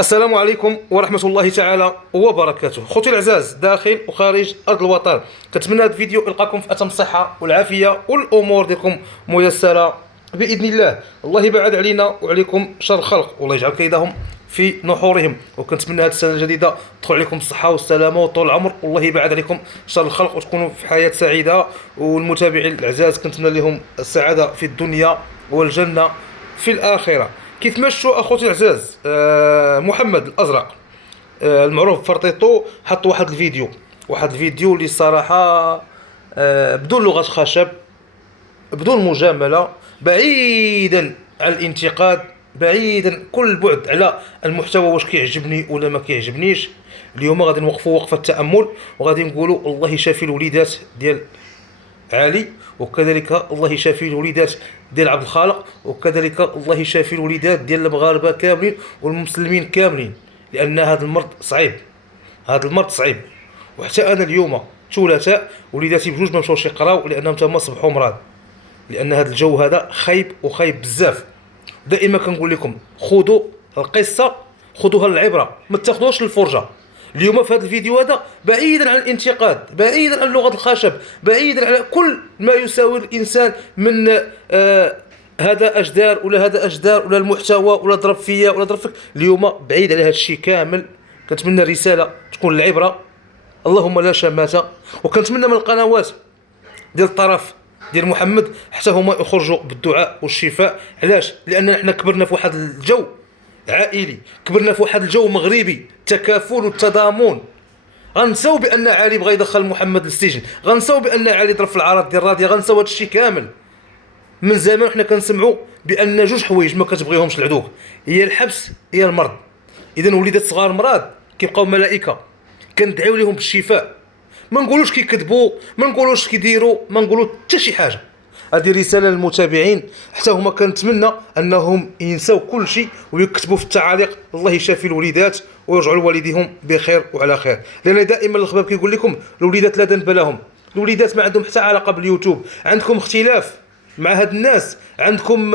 السلام عليكم ورحمة الله تعالى وبركاته. خوتي الأعزاز داخل وخارج أرض الوطن، كنتمنى هذا الفيديو يلقاكم في أتم الصحة والعافية والأمور ديالكم ميسرة بإذن الله. الله يبعد علينا وعليكم شر الخلق والله يجعل كيدهم في نحورهم. وكنتمنى هذه السنة الجديدة تدخل عليكم الصحة والسلامة وطول العمر، والله يبعد عليكم شر الخلق وتكونوا في حياة سعيدة. والمتابعين الأعزاز كنتمنى لهم السعادة في الدنيا والجنة في الآخرة. كيف مشوا اخوتي العزاز؟ محمد الازرق، المعروف بفرطيطو، حط واحد الفيديو اللي الصراحه بدون لغه خشب، بدون مجامله، بعيدا عن الانتقاد، بعيدا كل البعد على المحتوى واش كيعجبني ولا ما كيعجبنيش. اليوم غادي نوقفوا وقفه تامل وغادي نقولوا الله يشافي الوليدات ديال علي، وكذلك الله يشافي الوليدات ديال عبد الخالق، وكذلك الله يشافي الوليدات ديال المغاربه كاملين والمسلمين كاملين، لان هذا المرض صعيب، هذا المرض صعيب. وحتى انا اليوم ثلاثاء وليداتي بجوج ما مشاوش يقراو لانهم تما صبحوا مرض، لان هذا الجو هذا خايب وخايب بزاف. دائما كنقول لكم خذوا القصه، خذوها للعبره، ما تاخذوهاش للفرجه. اليوم في هذا الفيديو هذا بعيدا عن الانتقاد، بعيدا عن لغه الخشب، بعيدا عن كل ما يساوي الانسان من هذا اجدار ولا هذا اجدار ولا المحتوى ولا ضرب فيا ولا ضرب فيك. اليوم بعيد على هذا الشيء كامل. كنتمنى الرساله تكون العبره، اللهم لا شماتة. وكنتمنى من القنوات ديال الطرف ديال محمد حتى هما يخرجوا بالدعاء والشفاء. علاش؟ لان احنا كبرنا في واحد الجو عائلي، كبرنا في واحد الجو مغربي، تكافل والتضامن. غنساو بان علي بغى يدخل محمد للسجن، غنساو بان علي ضرب في العراض ديال الراديو، غنساو هذا الشيء كامل. من زمان حنا كنسمعوا بان جوج حوايج ما كتبغيهمش العدو، هي الحبس هي المرض. اذا وليدات صغار مراد كيبقاو ملائكه، كندعيو لهم بالشفاء. ما نقولوش كيكذبوا، ما نقولوش كيديروا، ما نقولوا حتى شي حاجه. هذه رساله للمتابعين، حتى هما كنتمنى انهم ينساو كل شيء ويكتبوا في التعاليق الله يشافي الوليدات ويرجعوا لوالديهم بخير وعلى خير. لان دائما الخباب كيقول لكم الوليدات لا ذنب لهم، الوليدات ما عندهم حتى علاقه باليوتيوب. عندكم اختلاف مع هاد الناس، عندكم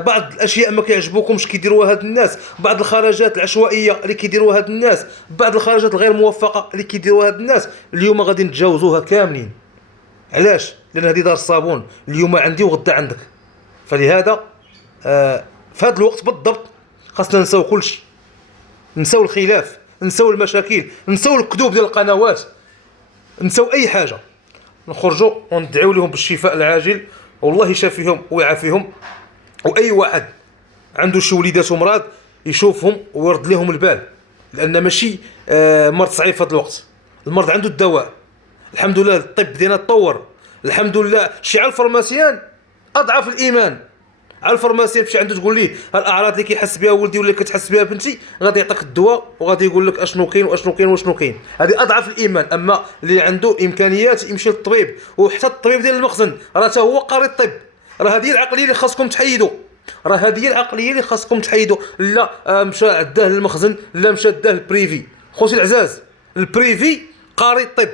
بعض الاشياء ما كيعجبوكمش كيديروها هاد الناس، بعض الخرجات العشوائيه اللي كيديروها هاد الناس، بعض الخرجات الغير موفقه اللي كيديروها هاد الناس. اليوم غادي نتجاوزوها كاملين. علاش؟ لان هذه دار الصابون، اليوم عندي وغدا عندك. فلهذا في هذا الوقت بالضبط خاصنا نساو كل شيء، نساو الخلاف، نساو المشاكل، نساو الكذوب ديال القنوات، نساو اي حاجه. نخرجوا وندعيو لهم بالشفاء العاجل والله يشافيهم ويعافيهم. واي واحد عنده شي وليدات مرض يشوفهم ويرد لهم البال، لان ماشي مرض صعيب في هذا الوقت. المرض عنده الدواء، الحمد لله. الطب ديالنا تطور الحمد لله. شي على الفارماسيان اضعف الايمان، على الفارماسيان تمشي عنده تقول ليه الاعراض اللي كيحس بها ولدي ولا كتحس بها بنتي، غادي يعطيك الدواء وغادي يقول لك اشنو كاين واشنو كاين واشنو كاين. هذه اضعف الايمان. اما اللي عنده امكانيات يمشي للطبيب، وحتى الطبيب ديال المخزن راه حتى هو قاري الطب. راه هذه العقليه اللي خاصكم تحيدوا، راه هذه العقليه اللي خاصكم تحيدوا. لا مشى عداه للمخزن، لا مشى داه البريفي. خوتي العزاز البريفي قاري الطب،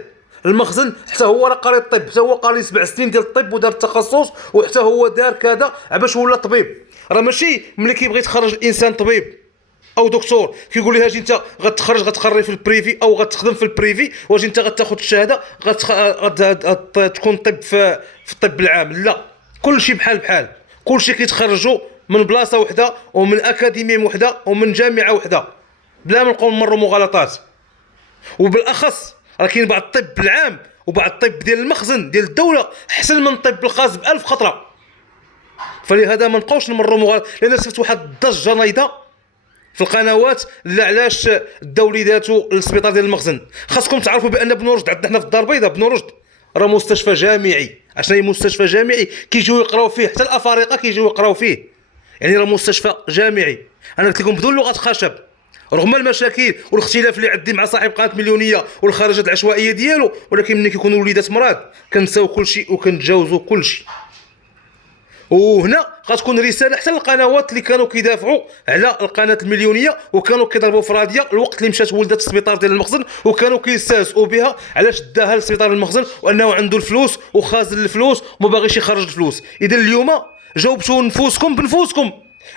المخزن حتى هو راه قاري الطب، حتى هو قاري 7 سنين ديال الطب ودار التخصص، وحتى هو دار كذا باش ولا طبيب. راه ماشي ملي كيبغي يتخرج الانسان طبيب او دكتور كيقول لي هاجي انت غتخرج غتقري في البريفي او غتخدم في البريفي، واجي انت غتاخذ الشهاده تكون طب في الطب العام. لا، كل شيء بحال بحال، كل شيء كيتخرجوا من بلاصه وحده ومن اكاديميه وحده ومن جامعه وحده، بلا ما نبقاو نمروا مغالطات. وبالاخص راه كاين بعض الطب العام وبعض الطب ديال المخزن ديال الدوله احسن من الطب الخاص ب1000 خطره. فلهذا ما نبقاوش نمروا مغالطات. لان شفت واحد الضجه نايضه في القنوات لا علاش داو وليداتو للسبيطار ديال المخزن. خاصكم تعرفوا بان بن رشد عندنا حنا في الدار البيضاء، بن رشد راه مستشفى جامعي. عشان هي مستشفى جامعي كيجيو يقراو فيه، حتى الافارقه كيجيو يقراو فيه، يعني راه مستشفى جامعي. انا قلت لكم بدون لغه خشب، رغم المشاكل والاختلاف اللي عندي مع صاحب قناه مليونيه والخرجات العشوائيه ديالو، ولكن ملي كيكونوا وليدات مراد كنساو كل شيء وكنتجاوزوا كل شيء. وهنا غتكون رساله حتى للقنوات اللي كانوا كيدافعوا على القناه المليونيه وكانوا كيضربوا في راديا الوقت اللي مشات ولدت السبيطار ديال المخزن، وكانوا كيستهزئوا بها علاش داها للسبيطار المخزن وانه عنده الفلوس وخازن الفلوس وما باغيش يخرج الفلوس. اذا اليوم جاوبتوا نفوسكم بنفوسكم،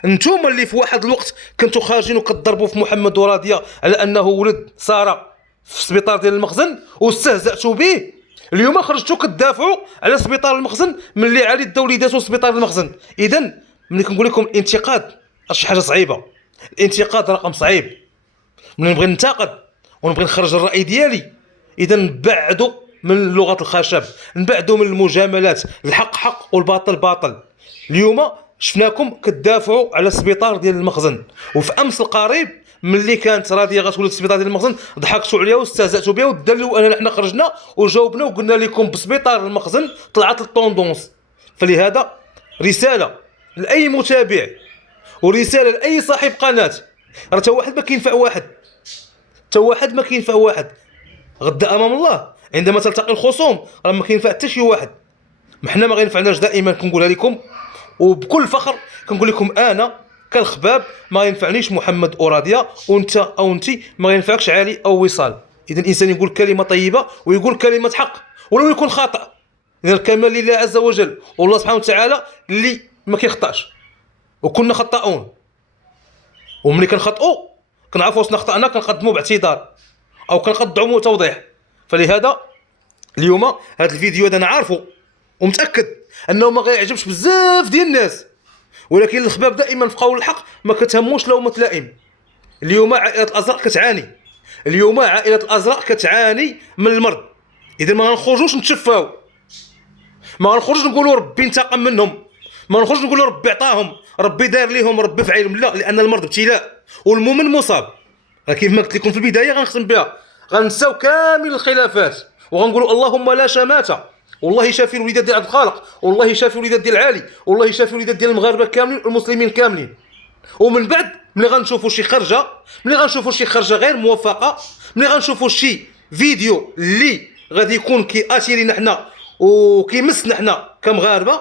انتوما اللي في واحد الوقت كنتو خارجين وكتضربوا في محمد وراديه على انه ولد ساره في السبيطار ديال المخزن واستهزأتوا به، اليوم خرجتوا كتدافعوا على سبيطار المخزن من اللي علي دا وليداتو سبيطار المخزن. اذا ملي كنقول لكم الانتقاد شي حاجه صعيبه، الانتقاد رقم صعيب. ملي نبغي ننتقد ونبغي نخرج الراي ديالي، اذا نبعدوا من لغه الخشب، نبعدوا من المجاملات، الحق حق والباطل باطل. اليوم شفناكم كتدافعوا على السبيطار ديال المخزن، وفي امس القريب ملي كانت راضيه غتولد السبيطار ديال المخزن ضحكتوا عليها واستهزأتوا بها ودلوا اننا حنا خرجنا وجاوبنا وقلنا لكم بسبيطار المخزن طلعت الطوندونس. فلهذا رساله لاي متابع ورساله لاي صاحب قناه، راه تا واحد ما كينفع واحد، تا واحد ما كينفع واحد. غدا امام الله عندما تلتقي الخصوم راه ما كينفع حتى شي واحد. ما حنا ما غينفعناش، دائما كنقولها لكم وبكل فخر كنقول لكم انا كالخباب ما ينفعنيش محمد وراديه، وانت او انت ما ينفعكش علي او وصال. اذا الانسان يقول كلمه طيبه ويقول كلمه حق ولو يكون خطا، اذا الكمال لله عز وجل، والله سبحانه وتعالى اللي ما كيخطاش، وكنا خطاؤون، وملي كنخطئوا كنعرفوا واش خطانا كنقدموا باعتذار او كنقدموا توضيح. فلهذا اليوم هذا الفيديو هذا انا عارفه ومتاكد انه ما غيعجبش بزاف ديال الناس، ولكن الخباب دائما في قول الحق ما كتهموش لو متلائم. اليوم عائله الازرق كتعاني، اليوم عائله الازرق كتعاني من المرض. اذا ما غنخرجوش نتشفاو، ما غنخرجوش نقولوا ربي انتقم منهم، ما غنخرجوش نقولوا ربي عطاهم، ربي دار ليهم، ربي فعلهم، لا، لان المرض ابتلاء والمؤمن مصاب. كيف ما قلت لكم في البدايه غنختم بها، غنساو كامل الخلافات وغنقولوا اللهم لا شماته، والله شافي الوليدات ديال عبد الخالق، والله شافي الوليدات ديال علي، والله شافي الوليدات ديال المغاربه كاملين والمسلمين كاملين. ومن بعد ملي غنشوفوا شي خرجه، ملي غنشوفوا شي خرجه غير موفقه، ملي غنشوفوا شي فيديو اللي غادي يكون كيأثيرنا حنا وكيمسنا حنا كمغاربه،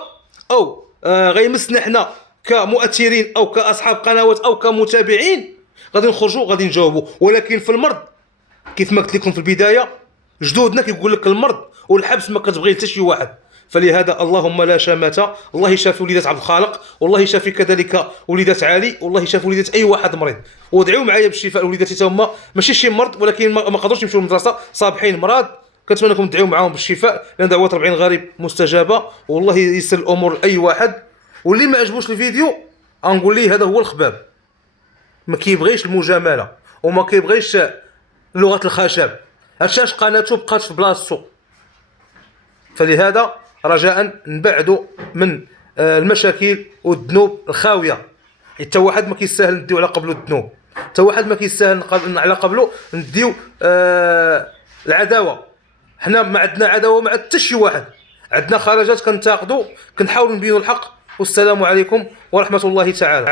او غيمسنا حنا كمؤثرين او كاصحاب قنوات او كمتابعين، غادي نخرجوا غادي نجاوبوا. ولكن في المرض كيف ما قلت لكم في البدايه جدودنا كيقول لك المرض والحبس ما كتبغي حتى شي واحد. فلهذا اللهم لا شماتة، الله يشافي وليدات عبد الخالق، والله يشافي كذلك وليدات علي، والله يشافي وليدات اي واحد مريض. ودعوا معايا بالشفاء وليداتي تا هما ماشي شي مرض، ولكن ما قدروش يمشيو للمدرسه صابحين مرض، كنتمنى لكم تدعوا معاهم بالشفاء، لان دعوات 40 غريب مستجابه، والله ييسر الامور لاي واحد. واللي ما عجبوش الفيديو غنقول ليه هذا هو الخباب، ما كيبغيش المجامله وما كيبغيش لغه الخشب، هادشي قناته بقات في بلاصتو. فلهذا رجاء نبعدوا من المشاكل والذنوب الخاويه. حتى واحد ما كيستاهل نديو على قبلو الذنوب، حتى واحد ما كيستاهل على قبلو نديو العداوه. حنا ما عندنا عداوه مع حتى شي واحد، عندنا خرجات كنتاقدوا كنحاولوا نبينوا الحق. والسلام عليكم ورحمه الله تعالى.